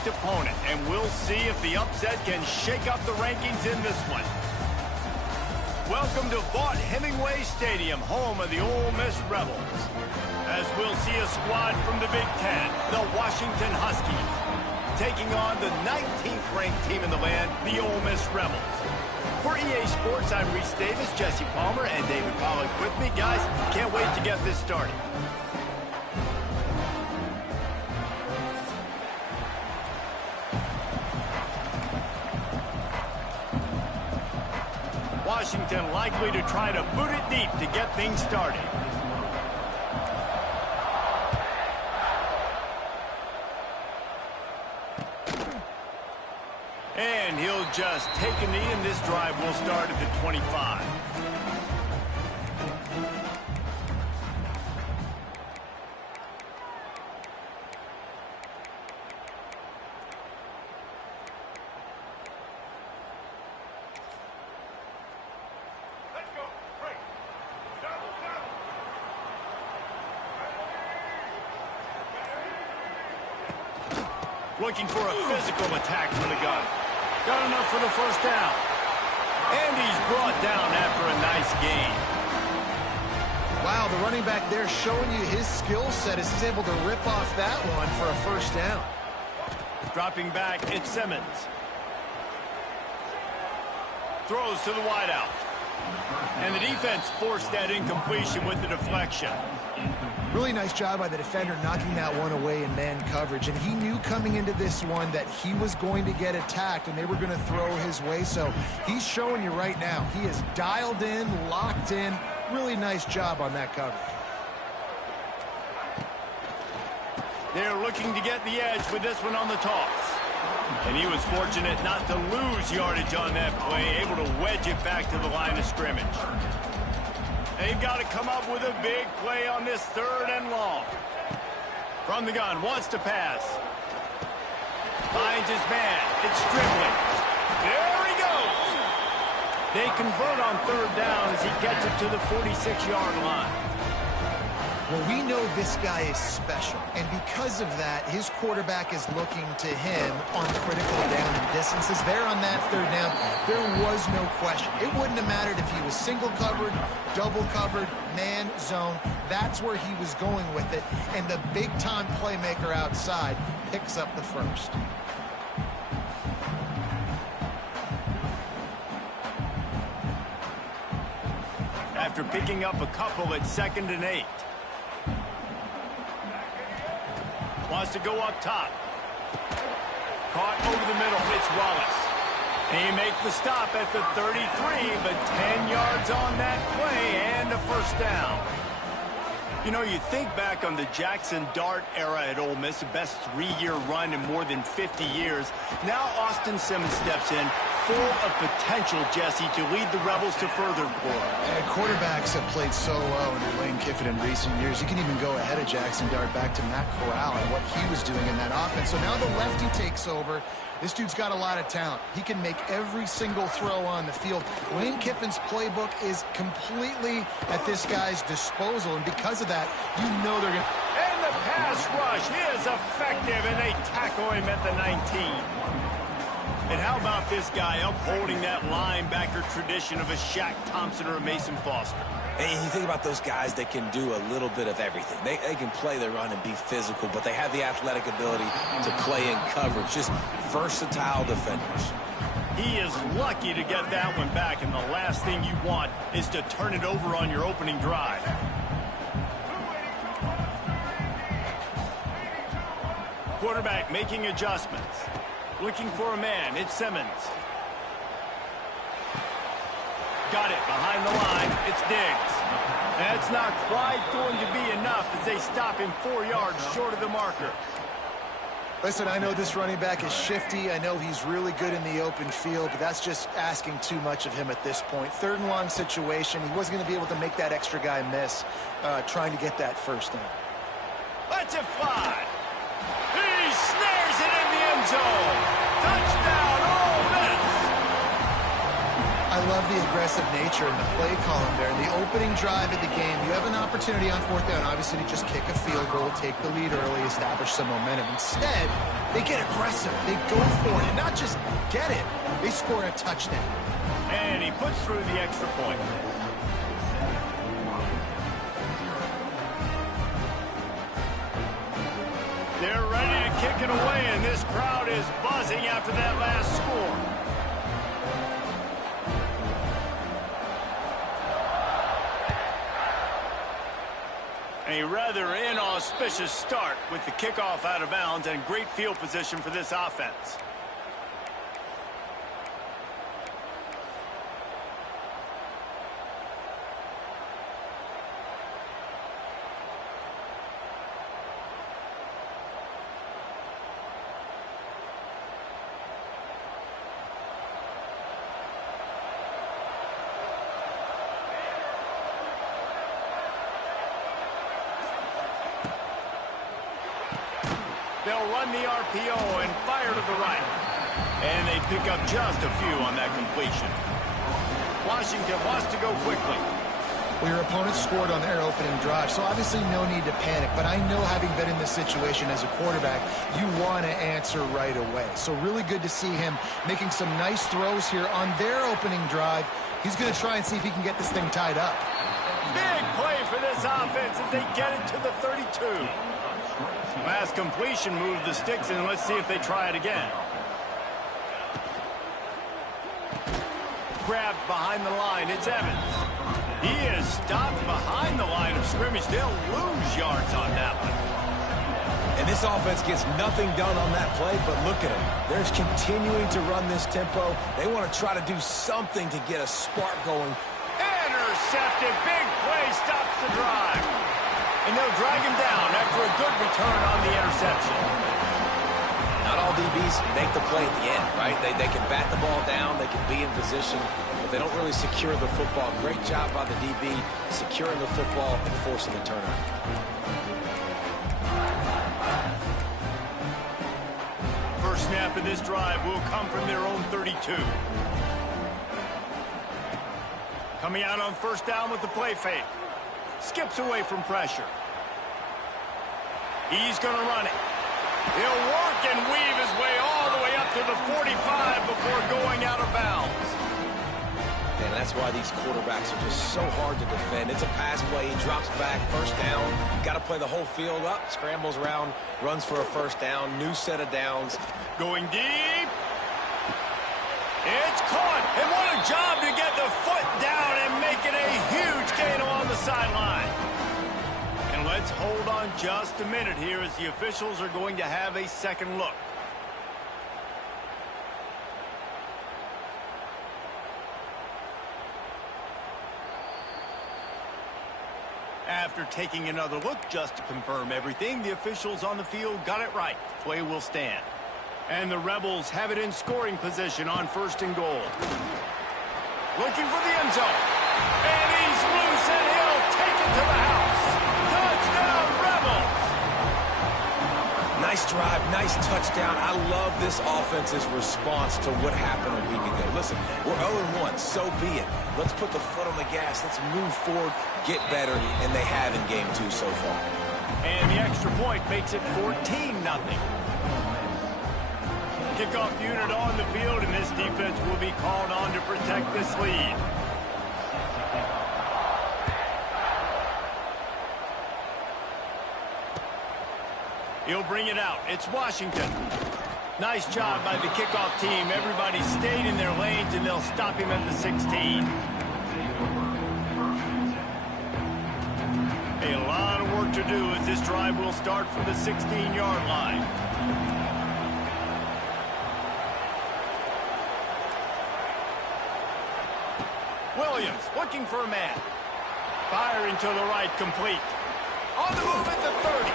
ranked opponent, and we'll see if the upset can shake up the rankings in this one. Welcome to Vaught-Hemingway Stadium, home of the Ole Miss Rebels. As we'll see a squad from the Big Ten, the Washington Huskies, taking on the 19th ranked team in the land, the Ole Miss Rebels. For EA Sports, I'm Reese Davis, Jesse Palmer, and David Pollack with me. Guys, can't wait to get this started. Washington likely to try to boot it deep to get things started. And he'll just take a knee, and this drive will start at the 25. Looking for a physical attack from the gun. Got enough for the first down. And he's brought down after a nice gain. Wow, the running back there showing you his skill set as he's able to rip off that one for a first down. Dropping back, it's Simmons. Throws to the wideout. And the defense forced that incompletion with the deflection. Really nice job by the defender knocking that one away in man coverage. And he knew coming into this one that he was going to get attacked and they were going to throw his way. So he's showing you right now. He is dialed in, locked in. Really nice job on that coverage. They're looking to get the edge with this one on the toss. And he was fortunate not to lose yardage on that play, able to wedge it back to the line of scrimmage. They've got to come up with a big play on this 3rd and long. From the gun, wants to pass. Finds his man. It's Strickland. There he goes. They convert on 3rd down as he gets it to the 46-yard line. Well, we know this guy is special, and because of that, his quarterback is looking to him on critical down and distances. There on that 3rd down, there was no question. It wouldn't have mattered if he was single covered, double covered, man, zone. That's where he was going with it, and the big-time playmaker outside picks up the first. After picking up a couple at 2nd and 8. Wants to go up top. Caught over the middle. It's Wallace. He makes the stop at the 33, but 10 yards on that play and a first down. You know, you think back on the Jackson Dart era at Ole Miss, the best 3-year run in more than 50 years. Now Austin Simmons steps in, full of potential, Jesse, to lead the Rebels to further glory. And quarterbacks have played so well under Lane Kiffin in recent years. You can even go ahead of Jackson Dart back to Matt Corral and what he was doing in that offense. So now the lefty takes over. This dude's got a lot of talent. He can make every single throw on the field. Lane Kiffin's playbook is completely at this guy's disposal, and because of that, you know they're going to... And the pass rush is effective, and they tackle him at the 19. And how about this guy upholding that linebacker tradition of a Shaq Thompson or a Mason Foster? And you think about those guys that can do a little bit of everything. They can play the run and be physical, but they have the athletic ability to play in coverage. Just versatile defenders. He is lucky to get that one back, and the last thing you want is to turn it over on your opening drive. Quarterback making adjustments. Looking for a man. It's Simmons. Got it behind the line. It's Diggs. That's not quite going to be enough as they stop him 4 yards short of the marker. Listen, I know this running back is shifty. I know he's really good in the open field, but that's just asking too much of him at this point. 3rd and long situation. He wasn't going to be able to make that extra guy miss trying to get that first down. Let's it fly. He snares it in the end zone. Touchdown, Ole Miss. I love the aggressive nature in the play column there. In the opening drive of the game, you have an opportunity on fourth down, obviously, to just kick a field goal, take the lead early, establish some momentum. Instead, they get aggressive. They go for it, and not just get it, they score a touchdown. And he puts through the extra point. They're ready to kick it away, and this crowd is buzzing after that last score. A rather inauspicious start with the kickoff out of bounds and great field position for this offense. They'll run the RPO and fire to the right. And they pick up just a few on that completion. Washington wants to go quickly. Well, your opponent scored on their opening drive, so obviously no need to panic. But I know, having been in this situation as a quarterback, you want to answer right away. So really good to see him making some nice throws here on their opening drive. He's going to try and see if he can get this thing tied up. Big play for this offense as they get it to the 32. Last completion moved the sticks, and let's see if they try it again. Grabbed behind the line, it's Evans. He is stopped behind the line of scrimmage. They'll lose yards on that one. And this offense gets nothing done on that play, but look at them. They're continuing to run this tempo. They want to try to do something to get a spark going. Intercepted. Big play stops the drive. And they'll drag him down after a good return on the interception. Not all DBs make the play at the end, right? They can bat the ball down, they can be in position, but they don't really secure the football. Great job by the DB securing the football and forcing the turnover. First snap of this drive will come from their own 32. Coming out on first down with the play fake. Skips away from pressure. He's going to run it. He'll work and weave his way all the way up to the 45 before going out of bounds. And that's why these quarterbacks are just so hard to defend. It's a pass play. He drops back, first down. Got to play the whole field up, scrambles around, runs for a first down, new set of downs. Going deep. It's caught. And what a job to get the foot down and make it a huge gain along the sideline. And let's hold on just a minute here as the officials are going to have a second look. After taking another look just to confirm everything, the officials on the field got it right. Play will stand. And the Rebels have it in scoring position on first and goal. Looking for the end zone. And he's loose, and he'll take it to the house. Touchdown, Rebels! Nice drive, nice touchdown. I love this offense's response to what happened a week ago. Listen, we're 0-1, so be it. Let's put the foot on the gas. Let's move forward, get better, and they have in game 2 so far. And the extra point makes it 14-0. Kickoff unit on the field, and this defense will be called on to protect this lead. He'll bring it out. It's Washington. Nice job by the kickoff team. Everybody stayed in their lanes, and they'll stop him at the 16. A lot of work to do as this drive will start from the 16-yard line. Williams looking for a man. Firing to the right, complete. On the move at the 30.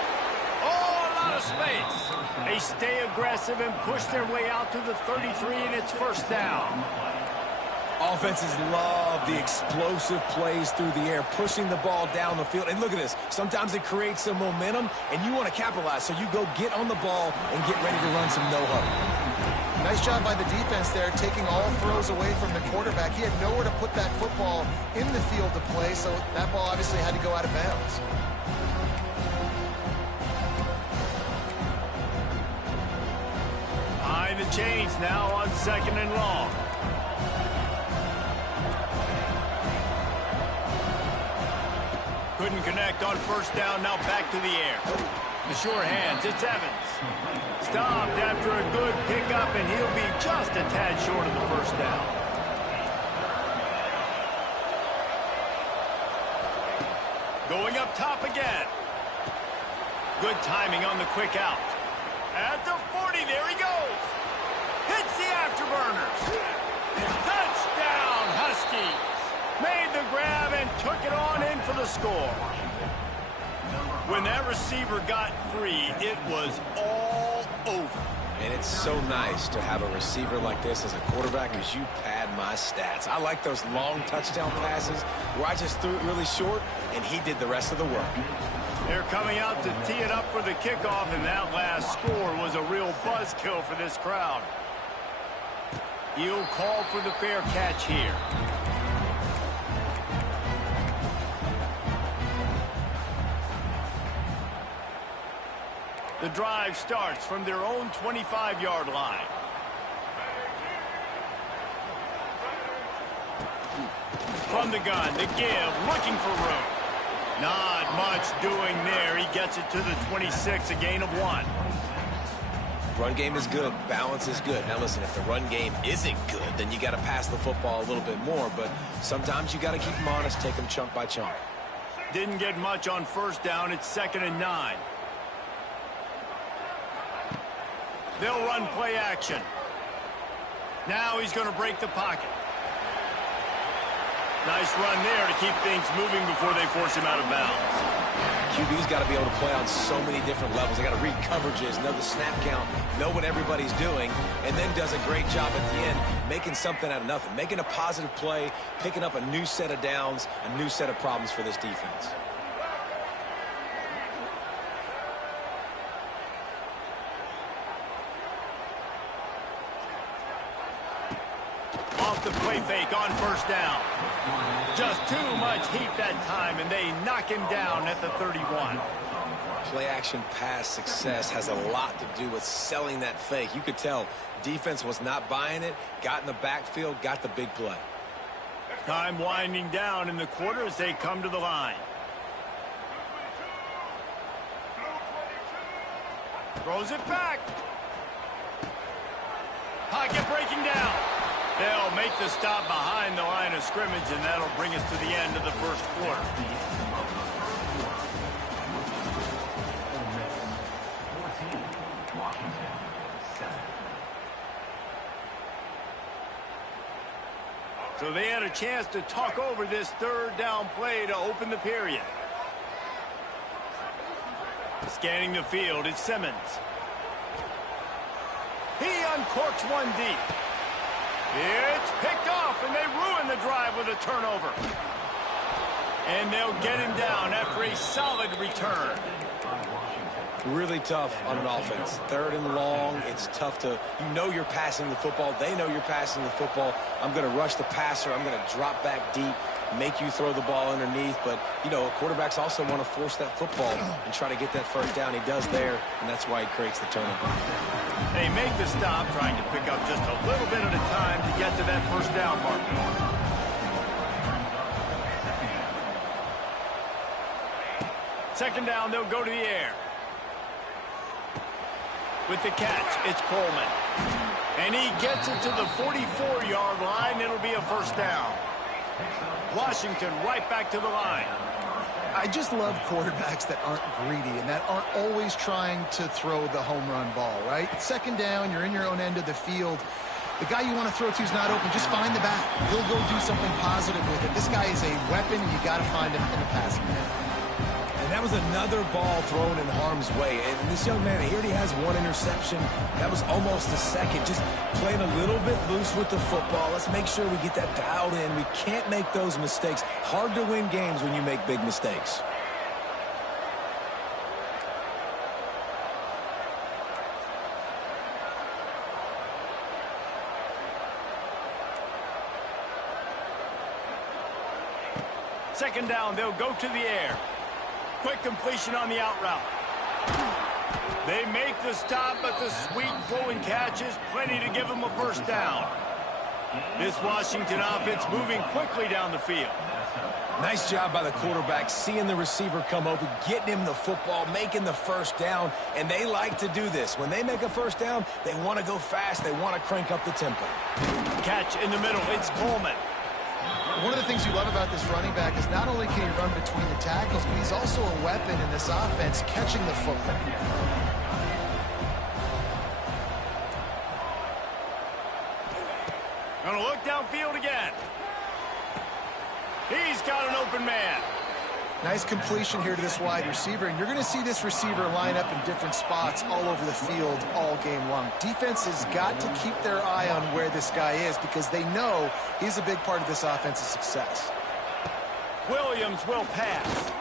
Oh, a lot of space. They stay aggressive and push their way out to the 33, and it's first down. Offenses love the explosive plays through the air, pushing the ball down the field. And look at this. Sometimes it creates some momentum, and you want to capitalize. So you go get on the ball and get ready to run some no-huddle. Nice job by the defense there, taking all throws away from the quarterback. He had nowhere to put that football in the field to play, so that ball obviously had to go out of bounds. Behind the chains now on 2nd and long. Couldn't connect on 1st down, now back to the air. The sure hands, it's Evans. Stopped after a good pickup, and he'll be just a tad short of the 1st down. Going up top again. Good timing on the quick out. At the 40, there he goes. Hits the afterburners. Touchdown, Huskies. Made the grab and took it on in for the score. When that receiver got free, it was all over. And it's so nice to have a receiver like this as a quarterback because you pad my stats. I like those long touchdown passes where I just threw it really short and he did the rest of the work. They're coming out to tee it up for the kickoff, and that last score was a real buzzkill for this crowd. He'll call for the fair catch here. The drive starts from their own 25-yard line. From the gun, the give, looking for room. Not much doing there. He gets it to the 26, a gain of 1. Run game is good. Balance is good. Now listen, if the run game isn't good, then you got to pass the football a little bit more. But sometimes you got to keep them honest, take them chunk by chunk. Didn't get much on 1st down. It's 2nd and 9. They'll run play action. Now he's going to break the pocket. Nice run there to keep things moving before they force him out of bounds. QB's got to be able to play on so many different levels. They got to read coverages, know the snap count, know what everybody's doing, and then does a great job at the end making something out of nothing, making a positive play, picking up a new set of downs, a new set of problems for this defense. Off the play fake on 1st down. Just too much heat that time, and they knock him down at the 31. Play action pass success has a lot to do with selling that fake. You could tell defense was not buying it, got in the backfield, got the big play. Time winding down in the quarter as they come to the line. Throws it back. Pocket breaking down. They'll make the stop behind the line of scrimmage, and that'll bring us to the end of the 1st quarter. So they had a chance to talk over this 3rd down play to open the period. Scanning the field, it's Simmons. He uncorks one deep. It's picked off, and they ruin the drive with a turnover. And they'll get him down after a solid return. Really tough on an offense. 3rd and long, it's tough to, you know you're passing the football. They know you're passing the football. I'm going to rush the passer. I'm going to drop back deep, make you throw the ball underneath. But, you know, quarterbacks also want to force that football and try to get that 1st down. He does there, and that's why he creates the turnover. They make the stop, trying to pick up just a little bit at a time to get to that 1st down mark. Second down, they'll go to the air. With the catch, it's Coleman. And he gets it to the 44-yard line. It'll be a 1st down. Washington right back to the line. I just love quarterbacks that aren't greedy and that aren't always trying to throw the home run ball, right? 2nd down, you're in your own end of the field. The guy you want to throw to is not open. Just find the back. He'll go do something positive with it. This guy is a weapon, and you got to find him in the passing game. And that was another ball thrown in harm's way. And this young man, he already has 1 interception. That was almost a second. Just playing a little bit loose with the football. Let's make sure we get that dialed in. We can't make those mistakes. Hard to win games when you make big mistakes. Second down, they'll go to the air. Quick completion on the out route. They make the stop, but the sweet throwing catch is plenty to give them a first down. This Washington offense moving quickly down the field. Nice job by the quarterback, seeing the receiver come open, getting him the football, making the first down, and they like to do this. When they make a first down, they want to go fast. They want to crank up the tempo. Catch in the middle. It's Coleman. One of the things you love about this running back is not only can he run between the tackles, but he's also a weapon in this offense, catching the football. Gonna look downfield again. He's got an open man. Nice completion here to this wide receiver, and you're going to see this receiver line up in different spots all over the field all game long. Defense has got to keep their eye on where this guy is because they know he's a big part of this offense's success. Williams will pass.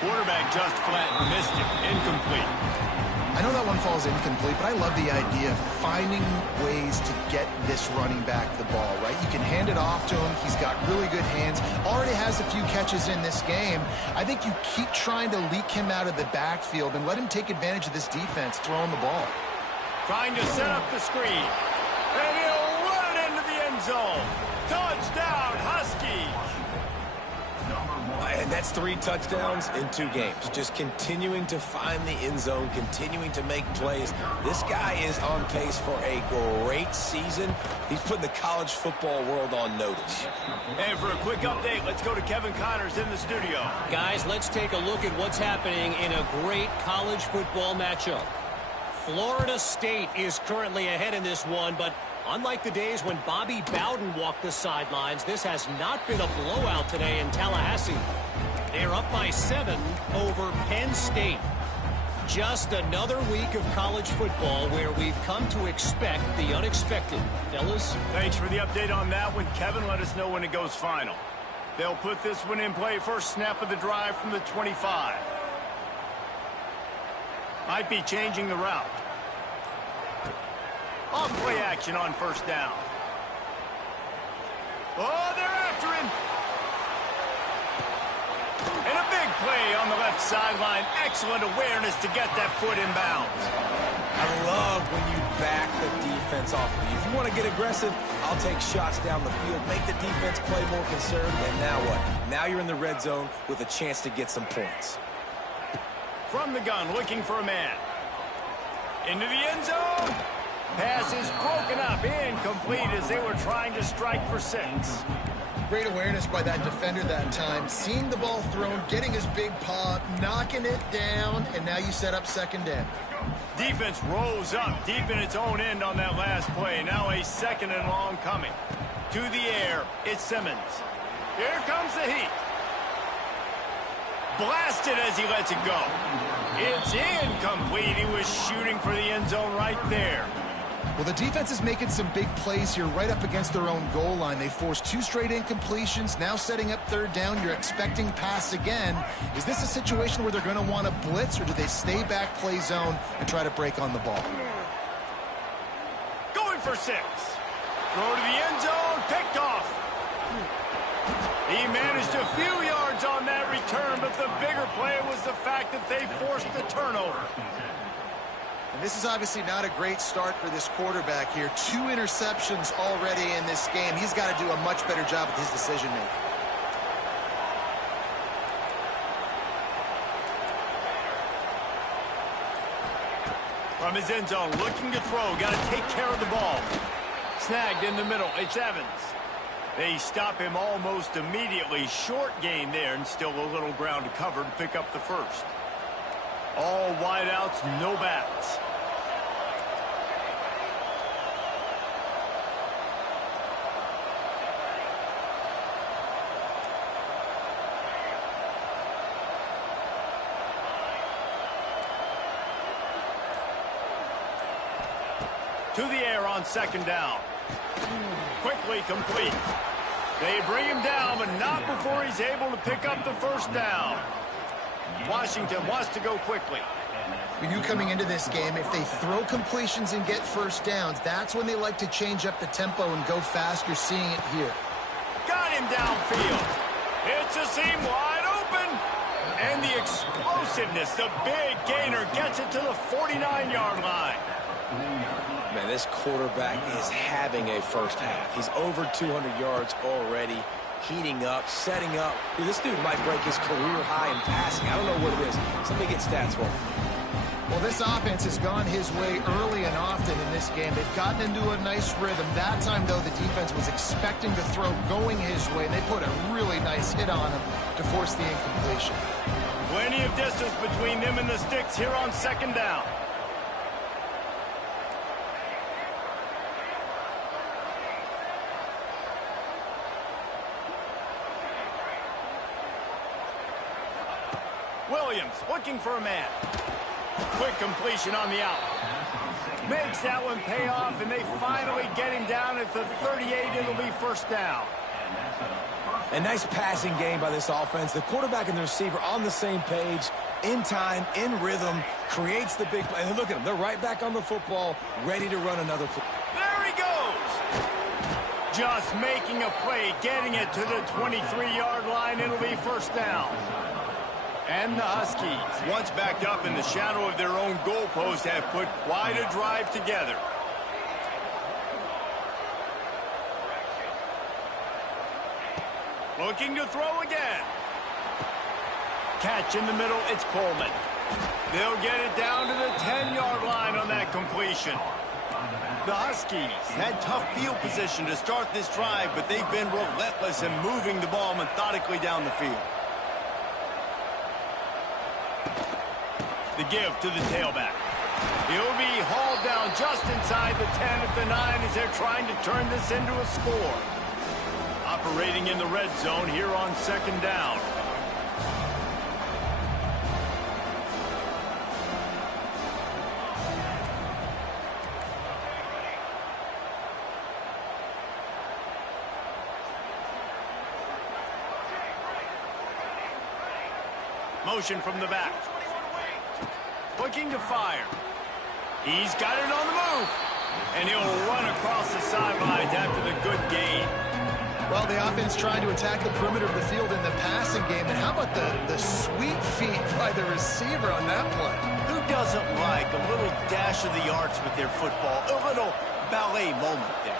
Quarterback just flat missed it. Incomplete. I know that one falls incomplete, but I love the idea of finding ways to get this running back the ball, right? You can hand it off to him. He's got really good hands. Already has a few catches in this game. I think you keep trying to leak him out of the backfield and let him take advantage of this defense throwing the ball. Trying to set up the screen. And he'll run it into the end zone. Touchdown, Huskies. And that's 3 touchdowns in 2 games. Just continuing to find the end zone, continuing to make plays. This guy is on pace for a great season. He's putting the college football world on notice. And for a quick update, let's go to Kevin Connors in the studio. Guys, let's take a look at what's happening in a great college football matchup. Florida State is currently ahead in this one, but unlike the days when Bobby Bowden walked the sidelines, this has not been a blowout today in Tallahassee. They're up by 7 over Penn State. Just another week of college football where we've come to expect the unexpected. Fellas? Thanks for the update on that one. Kevin, let us know when it goes final. They'll put this one in play. First snap of the drive from the 25. Might be changing the route. On play action on first down. Oh, they're after him. And a big play on the left sideline. Excellent awareness to get that foot in bounds. I love when you back the defense off of you. If you want to get aggressive, I'll take shots down the field, make the defense play more conservative, and now what? Now you're in the red zone with a chance to get some points. From the gun, looking for a man. Into the end zone. Pass is broken up, incomplete as they were trying to strike for 6. Great awareness by that defender that time. Seeing the ball thrown, getting his big paw, knocking it down, and now you set up second down. Defense rose up deep in its own end on that last play. Now a second and long coming. To the air, it's Simmons. Here comes the heat. Blasted as he lets it go. It's incomplete. He was shooting for the end zone right there. Well, the defense is making some big plays here right up against their own goal line. They forced 2 straight incompletions, now setting up third down. You're expecting pass again. Is this a situation where they're going to want to blitz, or do they stay back, play zone, and try to break on the ball? Going for 6. Throw to the end zone, picked off. He managed a few yards on that return, but the bigger play was the fact that they forced the turnover. And this is obviously not a great start for this quarterback here. 2 interceptions already in this game. He's got to do a much better job with his decision-making. From his end zone, looking to throw. Got to take care of the ball. Snagged in the middle. It's Evans. They stop him almost immediately. Short gain there, and still a little ground to cover to pick up the first. All wideouts, no backs. To the air on second down. Quickly complete. They bring him down, but not before he's able to pick up the first down. Washington wants to go quickly. When you coming into this game, if they throw completions and get first downs, that's when they like to change up the tempo and go fast. You're seeing it here. Got him downfield. It's a seam wide open. And the explosiveness, the big gainer gets it to the 49-yard line. Man, this quarterback is having a first half. He's over 200 yards already, heating up, setting up. Dude, this dude might break his career high in passing. I don't know what it is. Somebody get stats for him. Well, this offense has gone his way early and often in this game. They've gotten into a nice rhythm. That time, though, the defense was expecting the throw going his way, and they put a really nice hit on him to force the incompletion. Plenty of distance between them and the sticks here on second down. Williams looking for a man. Quick completion on the out. Makes that one pay off, and they finally get him down at the 38. It'll be first down. A nice passing game by this offense. The quarterback and the receiver on the same page, in time, in rhythm, creates the big play. And look at them. They're right back on the football, ready to run another play. There he goes. Just making a play, getting it to the 23-yard line. It'll be first down. And the Huskies, once backed up in the shadow of their own goalpost, have put quite a drive together. Looking to throw again. Catch in the middle, it's Coleman. They'll get it down to the 10-yard line on that completion. The Huskies had tough field position to start this drive, but they've been relentless in moving the ball methodically down the field. The give to the tailback. He'll be hauled down just inside the 10 at the 9 as they're trying to turn this into a score. Operating in the red zone here on second down. Motion from the back. Looking to fire. He's got it on the move. And he'll run across the sidelines after the good gain. Well, the offense trying to attack the perimeter of the field in the passing game. And how about the sweet feet by the receiver on that play? Who doesn't like a little dash of the arts with their football? A little ballet moment there.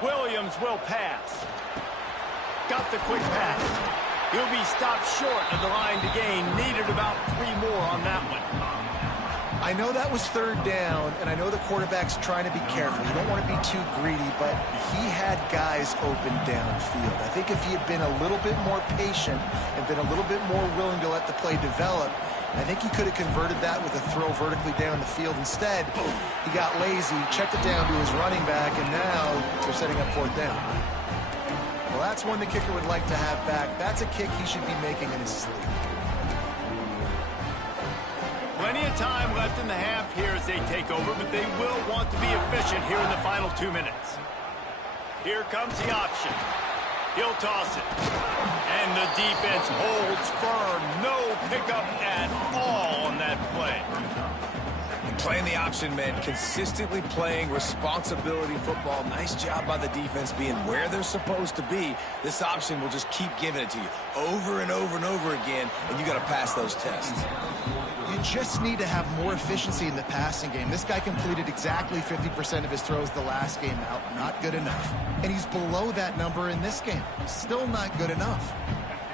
Williams will pass. Got the quick pass. He'll be stopped short of the line to gain. Needed about 3 more on that one. I know that was third down, and I know the quarterback's trying to be careful. You don't want to be too greedy, but he had guys open downfield. I think if he had been a little bit more patient and been a little bit more willing to let the play develop, I think he could have converted that with a throw vertically down the field. Instead, he got lazy, checked it down to his running back, and now they're setting up fourth down. Well, that's one the kicker would like to have back. That's a kick he should be making in his sleep. Plenty of time left in the half here as they take over, but they will want to be efficient here in the final 2 minutes. Here comes the option. He'll toss it. And the defense holds firm. No pickup at all on that play. Playing the option, man. Consistently playing responsibility football. Nice job by the defense being where they're supposed to be. This option will just keep giving it to you over and over and over again, and you got to pass those tests. You just need to have more efficiency in the passing game. This guy completed exactly 50% of his throws the last game out. Not good enough. And he's below that number in this game. Still not good enough.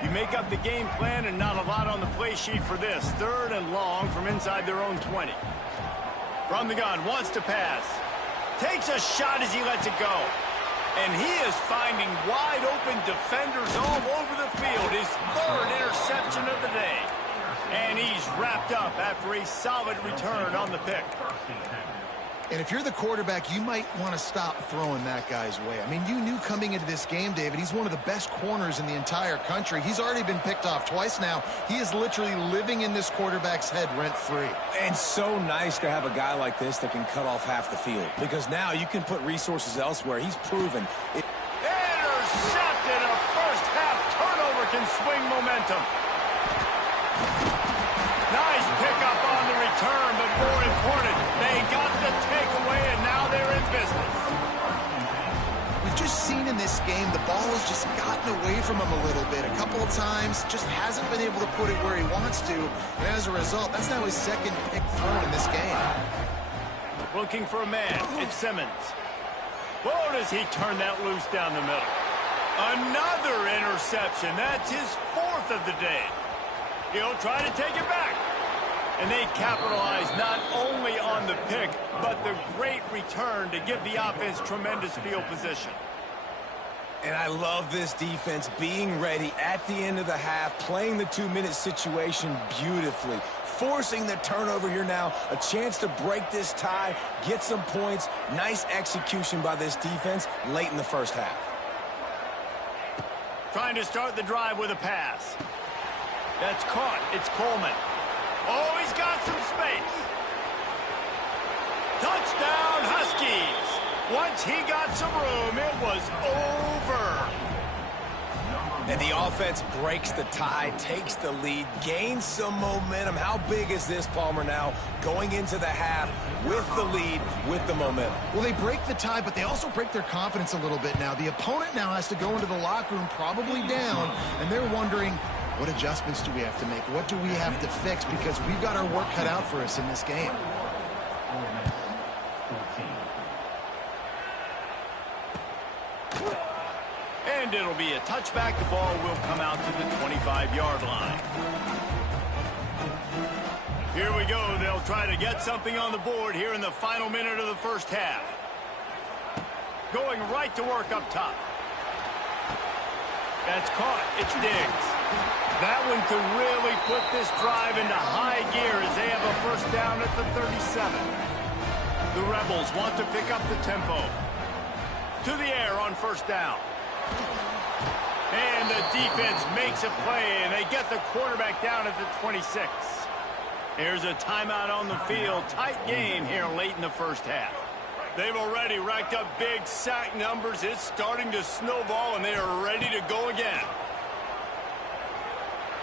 You make up the game plan and not a lot on the play sheet for this. 3rd and long from inside their own 20. From the gun, wants to pass. Takes a shot as he lets it go. And he is finding wide open defenders all over the field. His 3rd interception of the day. And he's wrapped up after a solid return on the pick. And if you're the quarterback, you might want to stop throwing that guy's way. I mean, you knew coming into this game, David, he's one of the best corners in the entire country. He's already been picked off twice now. He is literally living in this quarterback's head rent-free. And so nice to have a guy like this that can cut off half the field. Because now you can put resources elsewhere. He's proven it. Intercepted, a first-half turnover can swing momentum. Nice pickup on the return, but more important, they got the takeaway, and now they're in business. We've just seen in this game the ball has just gotten away from him a little bit. A couple of times, just hasn't been able to put it where he wants to, and as a result, that's now his second pick thrown in this game. Looking for a man, it's Simmons. Whoa, does he turn that loose down the middle. Another interception. That's his fourth of the day. He'll try to take it back. And they capitalize not only on the pick, but the great return to give the offense tremendous field position. And I love this defense being ready at the end of the half, playing the 2-minute situation beautifully, forcing the turnover here now, a chance to break this tie, get some points. Nice execution by this defense late in the first half. Trying to start the drive with a pass. That's caught. It's Coleman. Oh, he's got some space. Touchdown, Huskies. Once he got some room, it was over. And the offense breaks the tie, takes the lead, gains some momentum. How big is this, Palmer, now going into the half with the lead, with the momentum? Well, they break the tie, but they also break their confidence a little bit now. The opponent now has to go into the locker room probably down, and they're wondering, what adjustments do we have to make? What do we have to fix? Because we've got our work cut out for us in this game. And it'll be a touchback. The ball will come out to the 25-yard line. Here we go. They'll try to get something on the board here in the final minute of the first half. Going right to work up top. That's caught. It's Diggs. That one could really put this drive into high gear as they have a first down at the 37. The Rebels want to pick up the tempo. To the air on first down. And the defense makes a play, and they get the quarterback down at the 26. Here's a timeout on the field. Tight game here late in the first half. They've already racked up big sack numbers. It's starting to snowball, and they are ready to go again.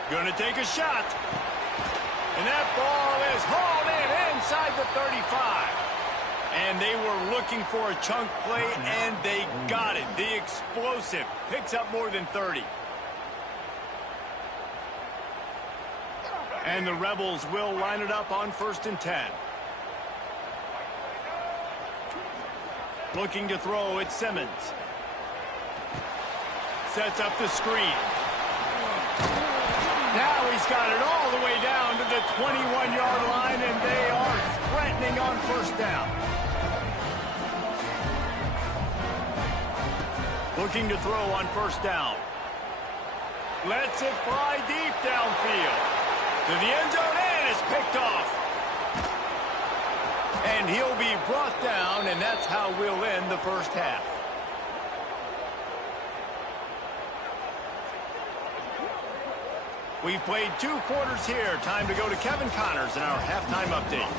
Going to take a shot. And that ball is hauled in inside the 35. And they were looking for a chunk play, and they got it. The explosive picks up more than 30. And the Rebels will line it up on 1st and 10. Looking to throw, it's Simmons. Sets up the screen. Now he's got it all the way down to the 21-yard line, and they are threatening on first down. Looking to throw on first down. Lets it fly deep downfield. To the end zone, and it's picked off. And he'll be brought down, and that's how we'll end the first half. We've played 2 quarters here. Time to go to Kevin Connors in our halftime update.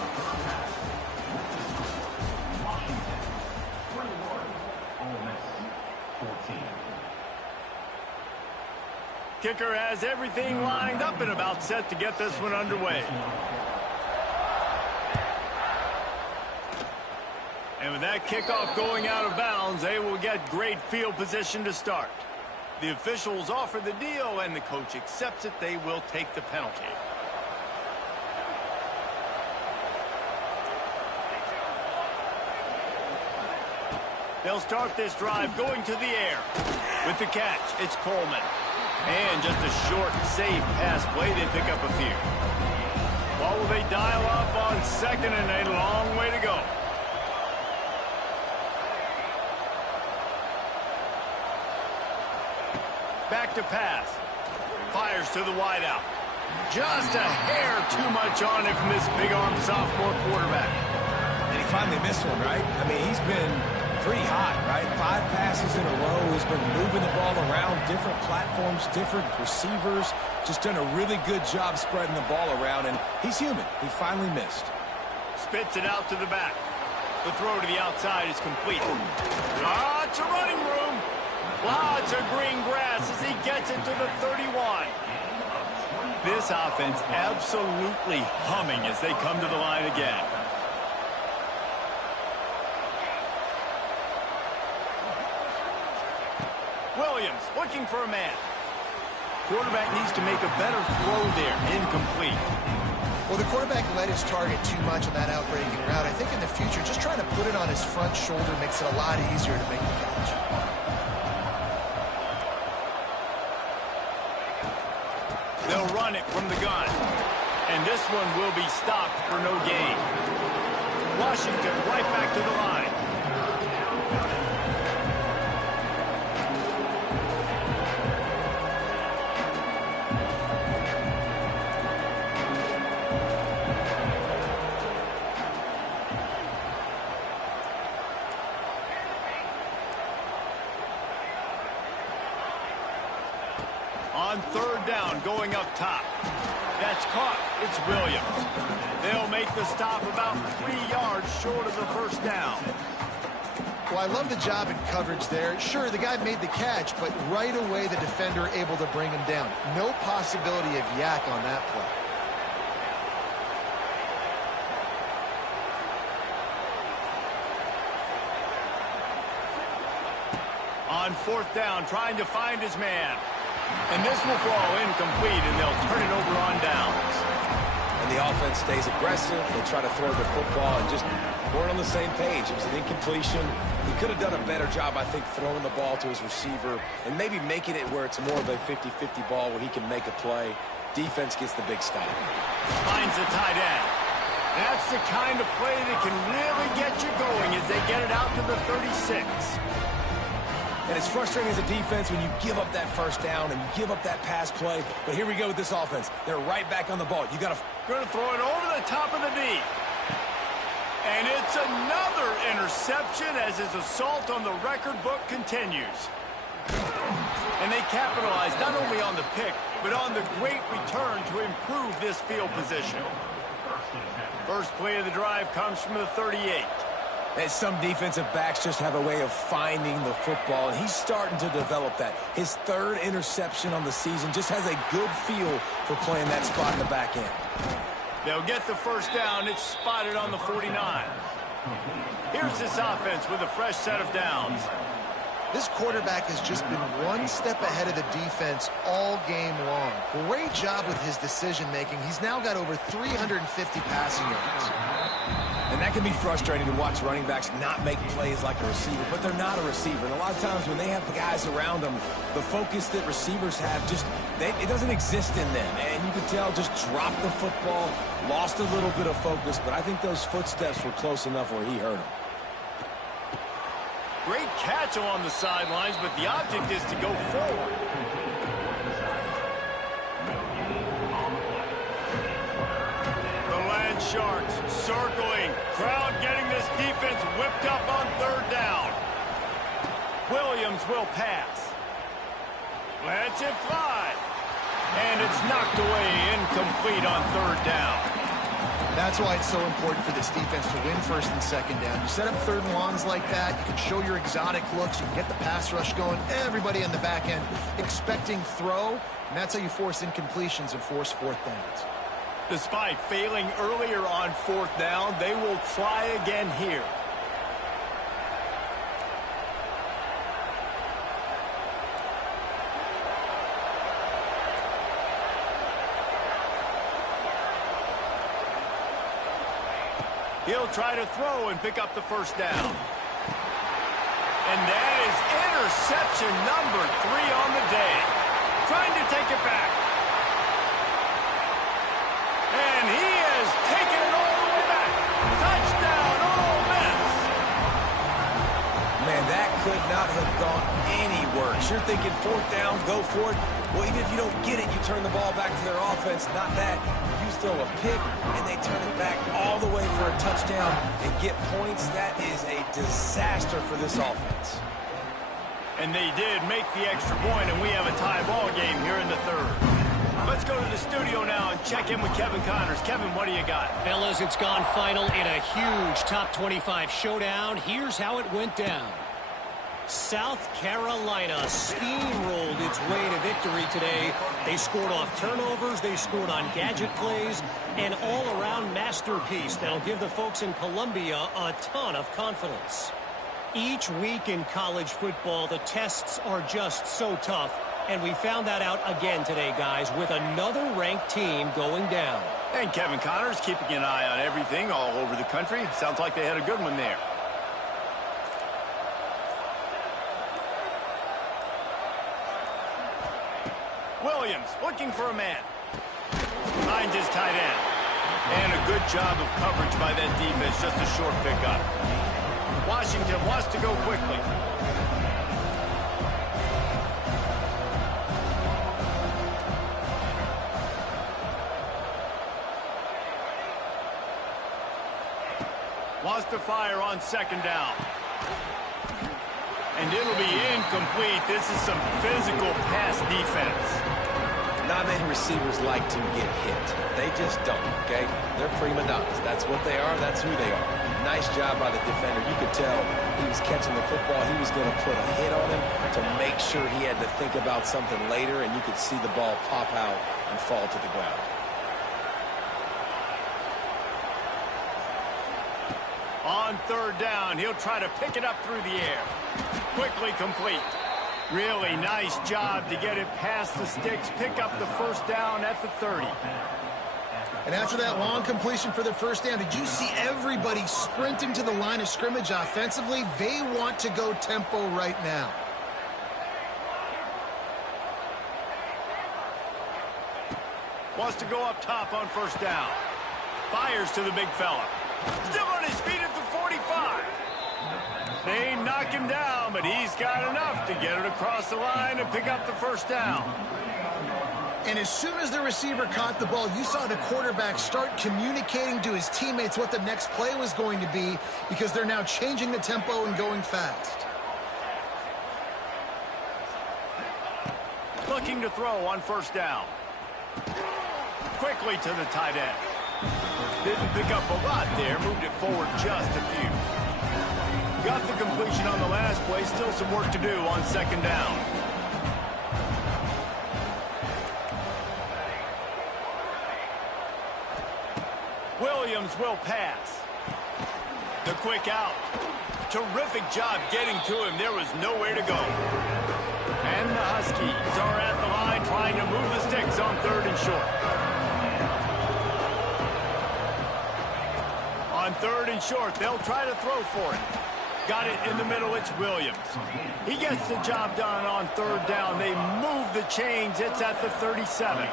Kicker has everything lined up and about set to get this one underway. And with that kickoff going out of bounds, they will get great field position to start. The officials offer the deal, and the coach accepts it. They will take the penalty. They'll start this drive going to the air. With the catch, it's Coleman. And just a short, safe pass play. They pick up a few. What will they dial up on second, and a long way to go. Back to pass. Fires to the wideout. Just a hair too much on it from this big-arm sophomore quarterback. And he finally missed one, right? I mean, he's been pretty hot, right? 5 passes in a row. He's been moving the ball around, different platforms, different receivers. Just done a really good job spreading the ball around, and he's human. He finally missed. Spits it out to the back. The throw to the outside is complete. Lots of running room. Lots of green grass as he gets it to the 31. This offense absolutely humming as they come to the line again. Williams looking for a man. Quarterback needs to make a better throw there. Incomplete. Well, the quarterback led his target too much on that outbreaking route. I think in the future, just trying to put it on his front shoulder makes it a lot easier to make the catch. They'll run it from the gun. And this one will be stopped for no gain. Washington right back to the line. On third down, going up top. That's caught. It's Williams. They'll make the stop about 3 yards short of the first down. Well, I love the job in coverage there. Sure, the guy made the catch, but right away the defender able to bring him down. No possibility of yak on that play. On fourth down, trying to find his man. And this will fall incomplete, and they'll turn it over on downs. And the offense stays aggressive. They try to throw the football and just weren't on the same page. It was an incompletion. He could have done a better job, I think, throwing the ball to his receiver and maybe making it where it's more of a 50-50 ball where he can make a play. Defense gets the big stop. Finds the tight end. That's the kind of play that can really get you going as they get it out to the 36. And it's frustrating as a defense when you give up that first down and you give up that pass play. But here we go with this offense. They're right back on the ball. You got to going to throw it over the top of the knee. And it's another interception as his assault on the record book continues. And they capitalize not only on the pick, but on the great return to improve this field position. First play of the drive comes from the 38. And some defensive backs just have a way of finding the football, and he's starting to develop that. His third interception on the season just has a good feel for playing that spot in the back end. They'll get the first down. It's spotted on the 49. Here's this offense with a fresh set of downs. This quarterback has just been one step ahead of the defense all game long. Great job with his decision-making. He's now got over 350 passing yards. And that can be frustrating to watch running backs not make plays like a receiver, but they're not a receiver. And a lot of times when they have the guys around them, the focus that receivers have it doesn't exist in them. And you can tell just dropped the football, lost a little bit of focus, but I think those footsteps were close enough where he hurt him. Great catch along the sidelines, but the object is to go forward. The Land Sharks circling. Crowd getting this defense whipped up on third down. Williams will pass. Lets it fly. And it's knocked away, incomplete on third down. That's why it's so important for this defense to win first and second down. You set up third and longs like that, you can show your exotic looks, you can get the pass rush going, everybody on the back end expecting throw, and that's how you force incompletions and force fourth downs. Despite failing earlier on fourth down, they will try again here. He'll try to throw and pick up the first down. And that is interception number 3 on the day. Trying to take it back. And he has taken it all the way back. Touchdown, Ole Miss. Man, that could not have gone any worse. You're thinking fourth down, go for it. Well, even if you don't get it, you turn the ball back to their offense. Not that. You throw a pick, and they turn it back all the way for a touchdown and get points. That is a disaster for this offense. And they did make the extra point, and we have a tie ball game here in the third. Let's go to the studio now and check in with Kevin Connors. Kevin, what do you got? Fellas, it's gone final in a huge top 25 showdown. Here's how it went down. South Carolina steamrolled its way to victory today. They scored off turnovers, they scored on gadget plays, an all-around masterpiece that'll give the folks in Columbia a ton of confidence. Each week in college football, the tests are just so tough, and we found that out again today, guys, with another ranked team going down. And Kevin Connor's keeping an eye on everything all over the country. Sounds like they had a good one there. Williams looking for a man. Finds his tight end. And a good job of coverage by that defense. Just a short pickup. Washington wants to go quickly. Wants to fire on second down. And it'll be incomplete. This is some physical pass defense. Not many receivers like to get hit. They just don't, okay? They're prima donnas. That's what they are. That's who they are. Nice job by the defender. You could tell he was catching the football. He was going to put a hit on him to make sure he had to think about something later, and you could see the ball pop out and fall to the ground. On third down, he'll try to pick it up through the air. Quickly complete. Really nice job to get it past the sticks, pick up the first down at the 30. And after that long completion for the first down, did you see everybody sprinting to the line of scrimmage offensively? They want to go tempo right now. Wants to go up top on first down. Fires to the big fella. Still on his feet at the 45. They knock him down, but he's got enough to get it across the line and pick up the first down. And as soon as the receiver caught the ball, you saw the quarterback start communicating to his teammates what the next play was going to be, because they're now changing the tempo and going fast. Looking to throw on first down. Quickly to the tight end. Didn't pick up a lot there, moved it forward just a few. Got the completion on the last play, still some work to do on second down. Williams will pass. The quick out. Terrific job getting to him. There was nowhere to go. And the Huskies are at the line trying to move the sticks on third and short. On third and short, they'll try to throw for it. Got it in the middle, it's Williams. He gets the job done on third down. They move the chains, it's at the 37.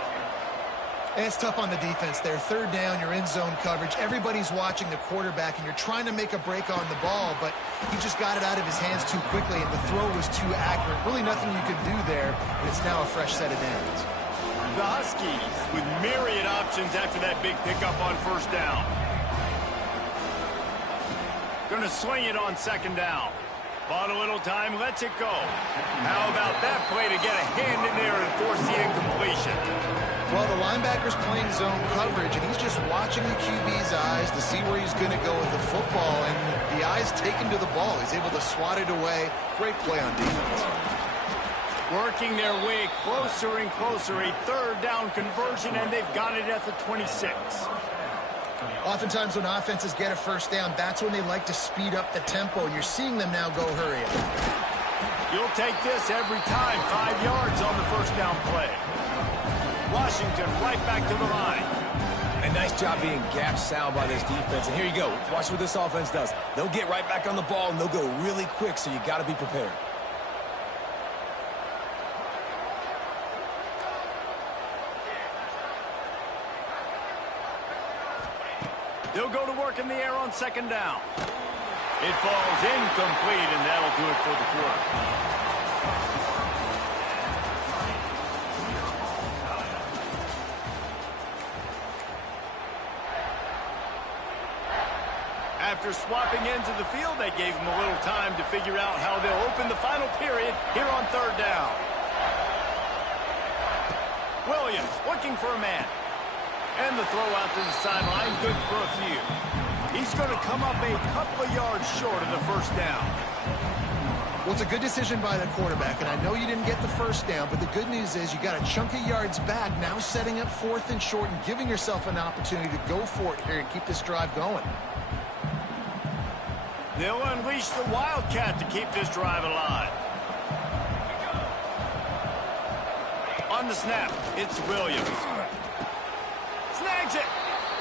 And it's tough on the defense there. Third down, you're in zone coverage. Everybody's watching the quarterback, and you're trying to make a break on the ball, but he just got it out of his hands too quickly, and the throw was too accurate. Really nothing you could do there, and it's now a fresh set of downs. The Huskies with myriad options after that big pickup on first down. Going to swing it on second down. Bought a little time, lets it go. How about that play to get a hand in there and force the incompletion? Well, the linebacker's playing zone coverage, and he's just watching the QB's eyes to see where he's going to go with the football, and the eyes take him to the ball. He's able to swat it away. Great play on defense. Working their way closer and closer. A third down conversion, and they've got it at the 26. Oftentimes when offenses get a first down, that's when they like to speed up the tempo, and you're seeing them now go hurry up. You'll take this every time. 5 yards on the first down play. Washington right back to the line. A nice job being gap sound by this defense. And here you go. Watch what this offense does. They'll get right back on the ball, and they'll go really quick, so you got to be prepared. They'll go to work in the air on second down. It falls incomplete, and that'll do it for the quarter. After swapping ends of the field, they gave them a little time to figure out how they'll open the final period here on third down. Williams looking for a man. And the throw out to the sideline, good for a few. He's going to come up a couple of yards short of the first down. Well, it's a good decision by the quarterback, and I know you didn't get the first down, but the good news is you got a chunk of yards back, now setting up 4th and short and giving yourself an opportunity to go for it here and keep this drive going. They'll unleash the Wildcat to keep this drive alive. On the snap, it's Williams. Snags it.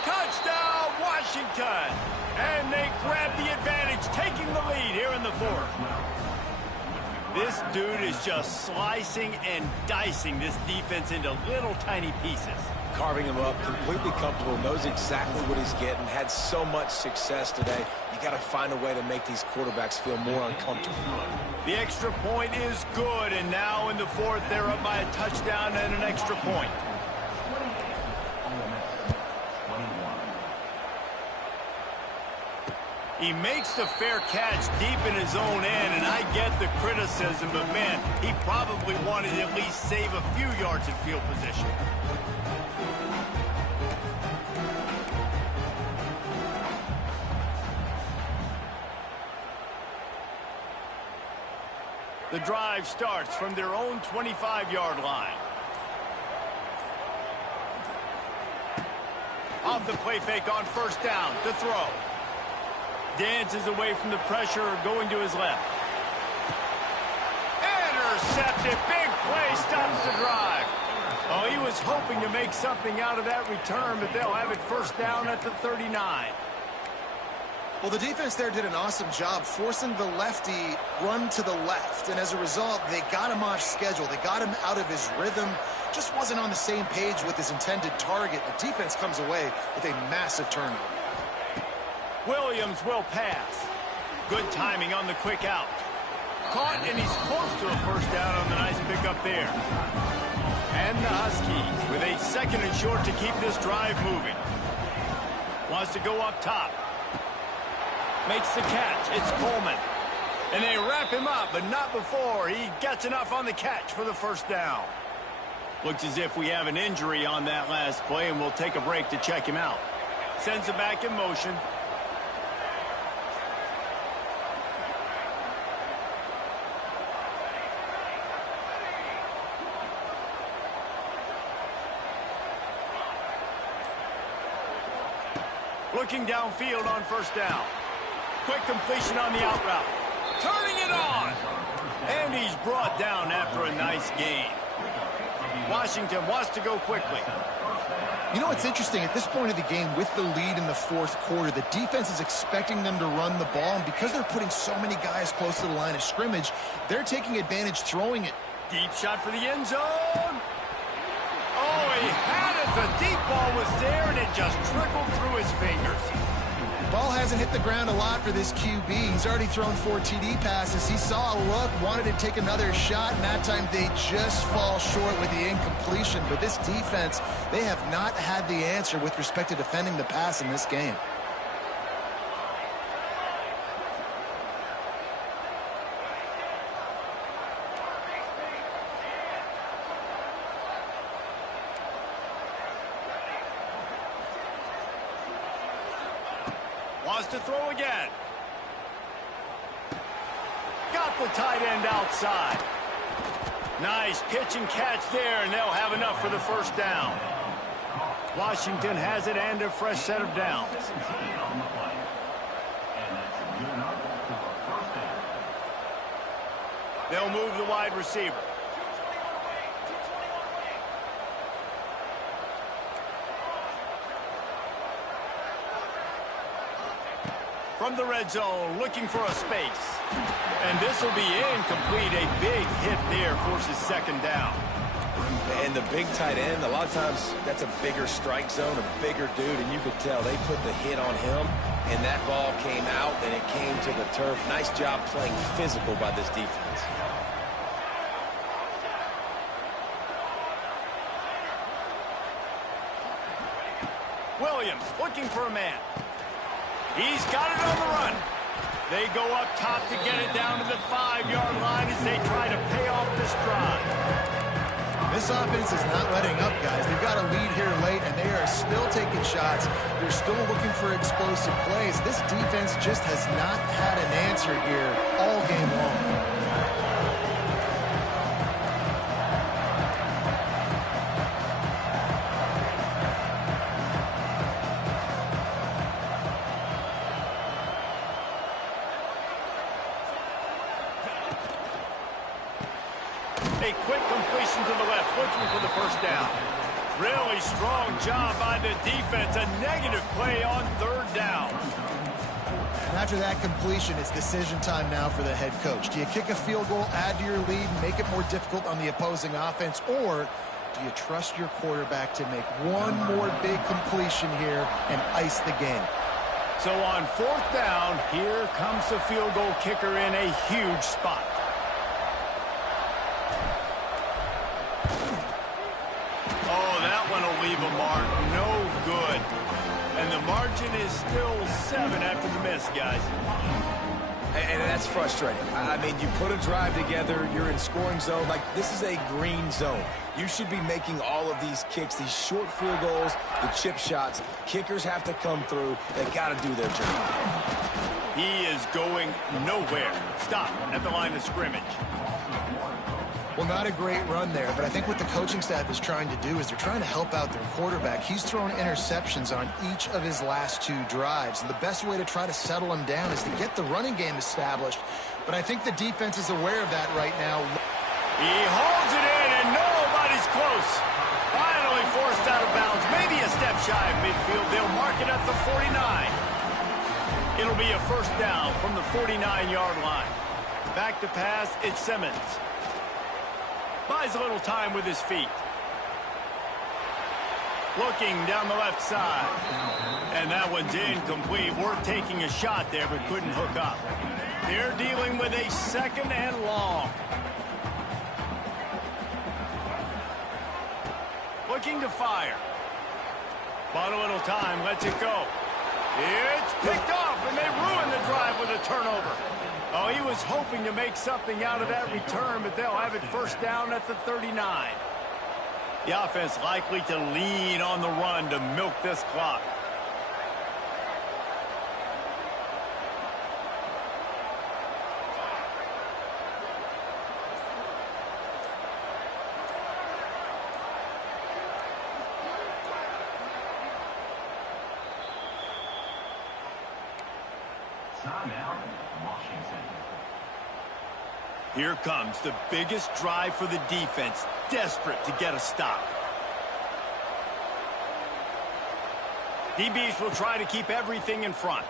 Touchdown, Washington. And they grab the advantage, taking the lead here in the 4th. This dude is just slicing and dicing this defense into little tiny pieces. Carving him up, completely comfortable, knows exactly what he's getting, had so much success today. You got to find a way to make these quarterbacks feel more uncomfortable. The extra point is good, and now in the 4th, they're up by a touchdown and an extra point. He makes the fair catch deep in his own end, and I get the criticism, but man, he probably wanted to at least save a few yards in field position. The drive starts from their own 25-yard line. Off the play fake on 1st down to throw. Dances away from the pressure, going to his left. Intercepted. Big play stops the drive. Oh, he was hoping to make something out of that return, but they'll have it 1st down at the 39. Well, the defense there did an awesome job forcing the lefty run to the left, and as a result, they got him off schedule. They got him out of his rhythm, just wasn't on the same page with his intended target. The defense comes away with a massive turnover. Williams will pass. Good timing on the quick out. Caught, and he's close to a 1st down on the nice pickup there. And the Huskies with a 2nd and short to keep this drive moving. Wants to go up top. Makes the catch. It's Coleman. And they wrap him up, but not before he gets enough on the catch for the 1st down. Looks as if we have an injury on that last play, and we'll take a break to check him out. Sends it back in motion. Looking downfield on 1st down. Quick completion on the out route. Turning it on. And he's brought down after a nice gain. Washington wants to go quickly. You know, it's interesting. At this point of the game, with the lead in the 4th quarter, the defense is expecting them to run the ball. And because they're putting so many guys close to the line of scrimmage, they're taking advantage throwing it. Deep shot for the end zone. Oh, he had it. The deep ball was there, and it just trickled through his fingers. Ball hasn't hit the ground a lot for this QB. He's already thrown 4 TD passes. He saw a look, wanted to take another shot, and that time they just fall short with the incompletion. But this defense, they have not had the answer with respect to defending the pass in this game. Wants to throw again. Got the tight end outside. Nice pitch and catch there, and they'll have enough for the 1st down. Washington has it and a fresh set of downs. They'll move the wide receiver. From the red zone, looking for a space. And this will be incomplete. A big hit there forces 2nd down. And the big tight end, a lot of times that's a bigger strike zone, a bigger dude, and you could tell they put the hit on him, and that ball came out, and it came to the turf. Nice job playing physical by this defense. Williams looking for a man. He's got it on the run. They go up top to get it down to the 5-yard line as they try to pay off this drive. This offense is not letting up, guys. They've got a lead here late, and they are still taking shots. They're still looking for explosive plays. This defense just has not had an answer here all game long. A quick completion to the left, looking for the first down. Really strong job by the defense. A negative play on third down. And after that completion, it's decision time now for the head coach. Do you kick a field goal, add to your lead, and make it more difficult on the opposing offense, or do you trust your quarterback to make one more big completion here and ice the game? So on fourth down, here comes the field goal kicker in a huge spot. Oh, that one will leave a mark. No good. And the margin is still 7 after the miss, guys. And that's frustrating. I mean, you put a drive together, you're in scoring zone. Like, this is a green zone. You should be making all of these kicks, these short field goals, the chip shots. Kickers have to come through. They got to do their job. He is going nowhere. Stop at the line of scrimmage. Well, not a great run there, but I think what the coaching staff is trying to do is they're trying to help out their quarterback. He's thrown interceptions on each of his last 2 drives, and the best way to try to settle him down is to get the running game established. But I think the defense is aware of that right now. He holds it in, and nobody's close. Finally forced out of bounds, maybe a step shy of midfield. They'll mark it at the 49. It'll be a first down from the 49-yard line. Back to pass, it's Simmons. Buys a little time with his feet. Looking down the left side. And that one's incomplete. Worth taking a shot there, but couldn't hook up. They're dealing with a second and long. Looking to fire. Bought a little time, lets it go. It's picked off, and they ruin the drive with a turnover. Oh, he was hoping to make something out of that return, but they'll have it first down at the 39. The offense likely to lean on the run to milk this clock. Here comes the biggest drive for the defense, desperate to get a stop. DBs will try to keep everything in front.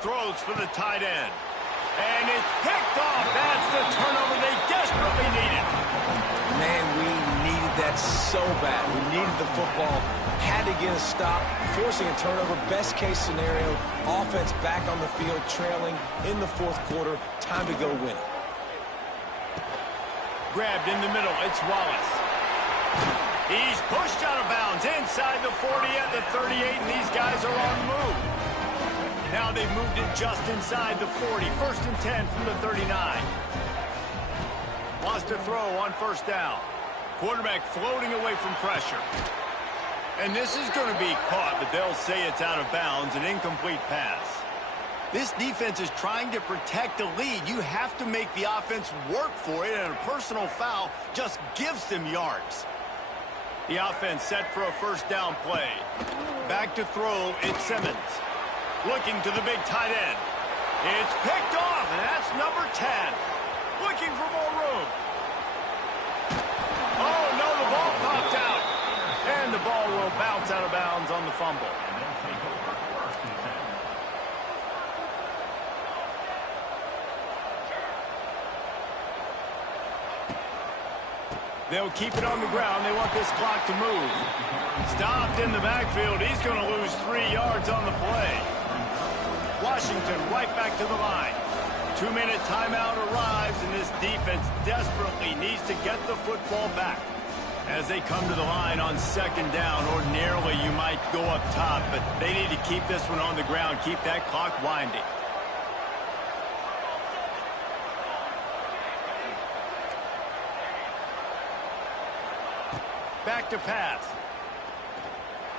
Throws for the tight end. And it's picked off. That's the turnover they desperately needed. Man, we needed that so bad. We needed the football. Had to get a stop, forcing a turnover. Best case scenario, offense back on the field, trailing in the fourth quarter. Time to go win it. Grabbed in the middle, it's Wallace. He's pushed out of bounds inside the 40 at the 38, and these guys are on the move. Now they've moved it just inside the 40. First and 10 from the 39. Lost a throw on first down. Quarterback floating away from pressure. And this is going to be caught, but they'll say it's out of bounds, an incomplete pass. This defense is trying to protect the lead. You have to make the offense work for it, and a personal foul just gives them yards. The offense set for a first down play. Back to throw, it's Simmons. Looking to the big tight end. It's picked off, and that's number 10. Looking for more room. Oh, no, the ball popped out. And the ball will bounce out of bounds on the fumble. They'll keep it on the ground. They want this clock to move. Stopped in the backfield. He's going to lose 3 yards on the play. Washington right back to the line. 2-minute timeout arrives, and this defense desperately needs to get the football back. As they come to the line on second down, ordinarily you might go up top, but they need to keep this one on the ground, keep that clock winding. Back to pass.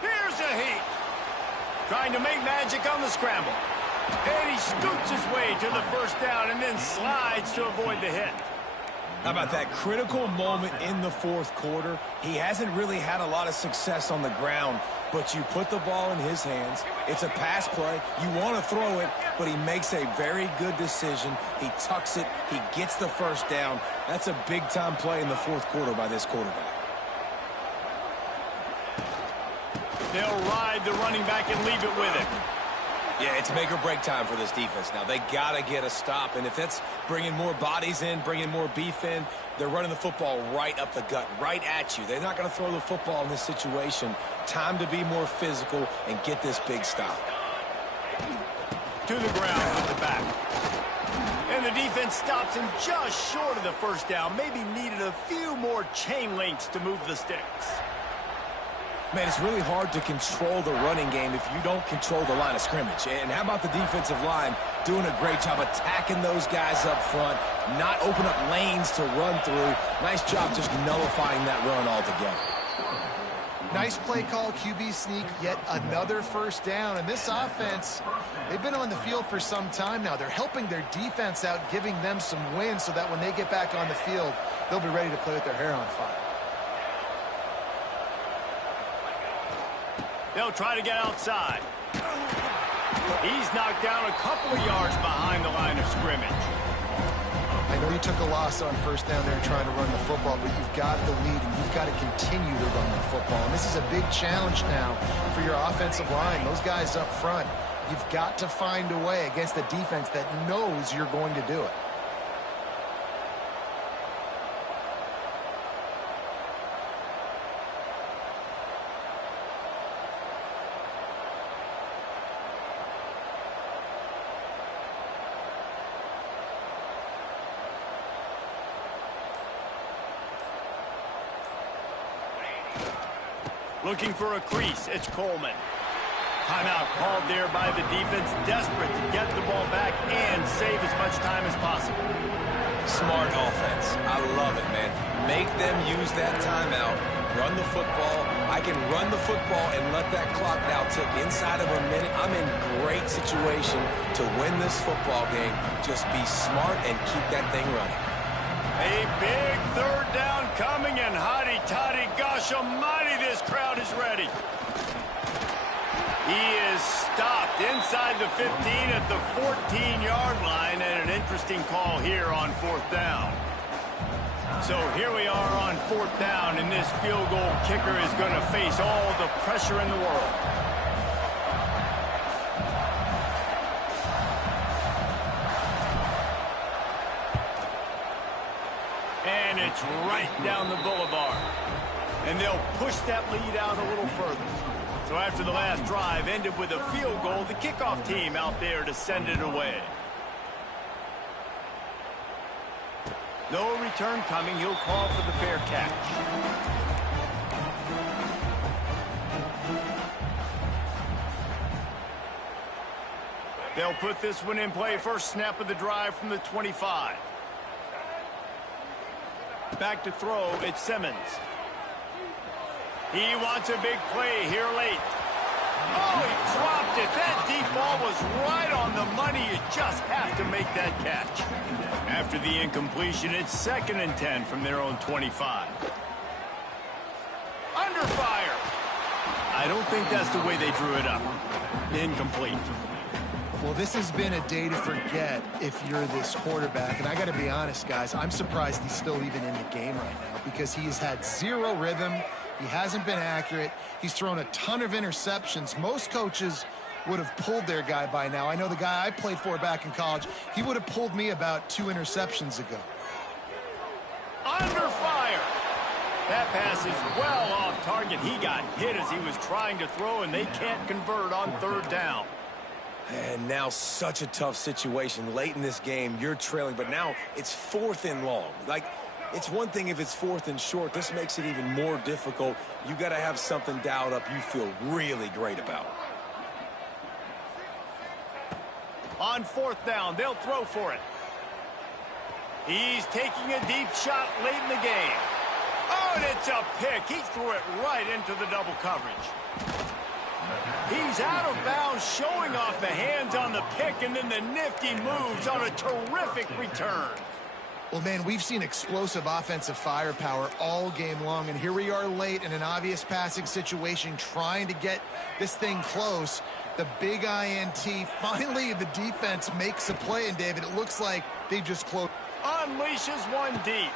Here's a heat. Trying to make magic on the scramble. And he scoots his way to the first down and then slides to avoid the hit. How about that critical moment in the fourth quarter? He hasn't really had a lot of success on the ground. but you put the ball in his hands. It's a pass play. You want to throw it, but he makes a very good decision. He tucks it. He gets the first down. That's a big-time play in the fourth quarter by this quarterback. They'll ride the running back and leave it with him. Yeah, it's make or break time for this defense now. They got to get a stop, and if that's bringing more bodies in, bringing more beef in, they're running the football right up the gut, right at you. They're not going to throw the football in this situation. Time to be more physical and get this big stop. To the ground with the back. And the defense stops him just short of the first down. Maybe needed a few more chain links to move the sticks. Man, it's really hard to control the running game if you don't control the line of scrimmage. And how about the defensive line doing a great job attacking those guys up front, not open up lanes to run through. Nice job just nullifying that run altogether. Nice play call, QB sneak, yet another first down. And this offense, they've been on the field for some time now. They're helping their defense out, giving them some wins so that when they get back on the field, they'll be ready to play with their hair on fire. They'll try to get outside. He's knocked down a couple of yards behind the line of scrimmage. I know you took a loss on first down there trying to run the football, but you've got the lead and you've got to continue to run the football. And this is a big challenge now for your offensive line. Those guys up front, you've got to find a way against a defense that knows you're going to do it. Looking for a crease, it's Coleman. Timeout called there by the defense, desperate to get the ball back and save as much time as possible. Smart offense. I love it, man. Make them use that timeout. Run the football. I can run the football and let that clock now tick inside of a minute. I'm in great situation to win this football game. Just be smart and keep that thing running. A big third down coming, and hotty-toddy, gosh almighty, this crowd is ready. He is stopped inside the 15 at the 14-yard line, and an interesting call here on fourth down. So here we are on fourth down, and this field goal kicker is going to face all the pressure in the world. And it's right down the boulevard. And they'll push that lead out a little further. So after the last drive ended with a field goal, the kickoff team out there to send it away. No return coming. He'll call for the fair catch. They'll put this one in play. First snap of the drive from the 25. Back to throw, it's Simmons. He wants a big play here late. Oh, he dropped it. That deep ball was right on the money. You just have to make that catch. After the incompletion, it's 2nd and 10 from their own 25. Under fire. I don't think that's the way they drew it up. Incomplete. Well, this has been a day to forget if you're this quarterback. And I got to be honest, guys, I'm surprised he's still even in the game right now because he has had zero rhythm. He hasn't been accurate. He's thrown a ton of interceptions. Most coaches would have pulled their guy by now. I know the guy I played for back in college, he would have pulled me about 2 interceptions ago. Under fire. That pass is well off target. He got hit as he was trying to throw, and they can't convert on third down. And now such a tough situation. Late in this game, you're trailing, but now it's 4th and long. Like, it's one thing if it's 4th and short. This makes it even more difficult. You got to have something dialed up you feel really great about. On 4th down, they'll throw for it. He's taking a deep shot late in the game. Oh, and it's a pick. He threw it right into the double coverage. He's out of bounds, showing off the hands on the pick, and then the nifty moves on a terrific return. Well, man, we've seen explosive offensive firepower all game long, and here we are late in an obvious passing situation trying to get this thing close. The big INT, finally the defense makes a play, and David, it looks like they just closed. Unleashes one deep.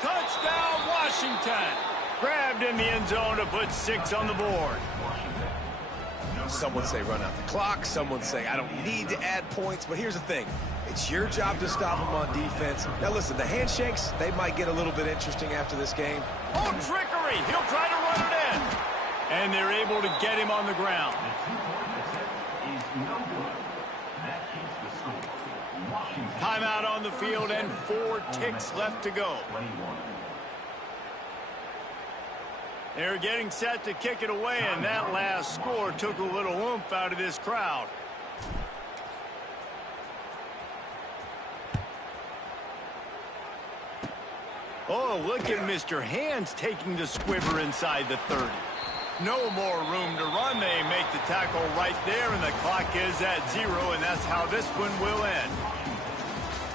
Touchdown, Washington. Grabbed in the end zone to put 6 on the board. Some would say run out the clock. Some would say I don't need to add points. But here's the thing. It's your job to stop them on defense. Now, listen, the handshakes, they might get a little bit interesting after this game. Oh, trickery. He'll try to run it in. And they're able to get him on the ground. Timeout on the field and 4 ticks left to go. They're getting set to kick it away, and that last score took a little oomph out of this crowd. Oh, look at Mr. Hands taking the squibber inside the 30. No more room to run. They make the tackle right there, and the clock is at 0, and that's how this one will end.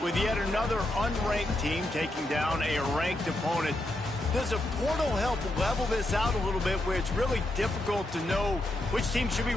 With yet another unranked team taking down a ranked opponent, does a portal help level this out a little bit where it's really difficult to know which team should be